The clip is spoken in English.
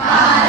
Bye.